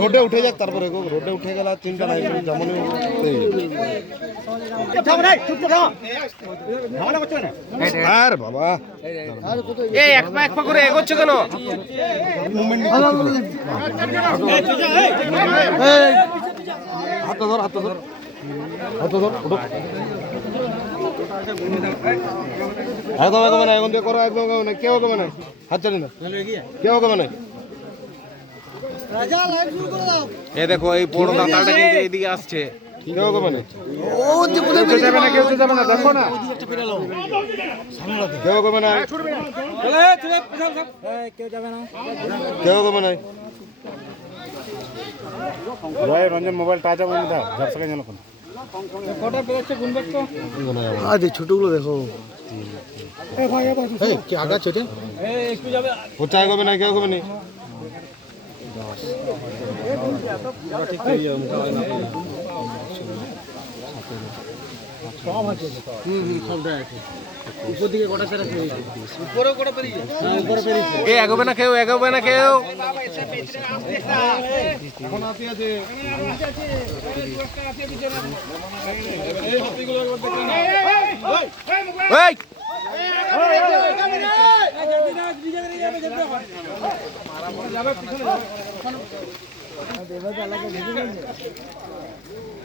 রোডে উঠে যাক তারপরে রোডে উঠে গেলে চিন্তা নাই যেমন আর বাবা। এই এক পা এক পা করে এগোচ্ছে কেন? হাত ধর হাত ধর। হাত ধর ওঠো। একদম একদম দিয়ে করো একদম কেউ কমে না হাত চালি না কেউ কমে না এ দেখো এই বড় দাঁতালটা কিন্তু এইদিকে আসছে। কেউ কমে না যাবে না কেউ যাবে না দেখো না। কেউ কমে না। কেউ কমে নাই রঞ্জন মোবাইল টাচ হবে না ঝাপসা কেন আরে ছোটগুলো দেখো। কি আগা ছোটে? কোথায় কমে না কেউ কমে নেই এ এগোবে না কেউ এগোবে না কেউ এখন আছে এই